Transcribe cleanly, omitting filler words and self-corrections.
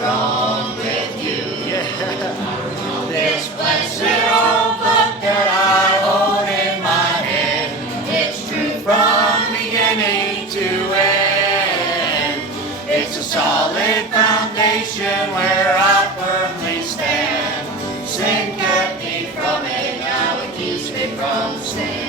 grown with you. Yeah. This blessed oath that I hold in my hand, it's true from beginning to end. It's a solid foundation where I firmly stand. Sin kept me from it, now it keeps me from staying.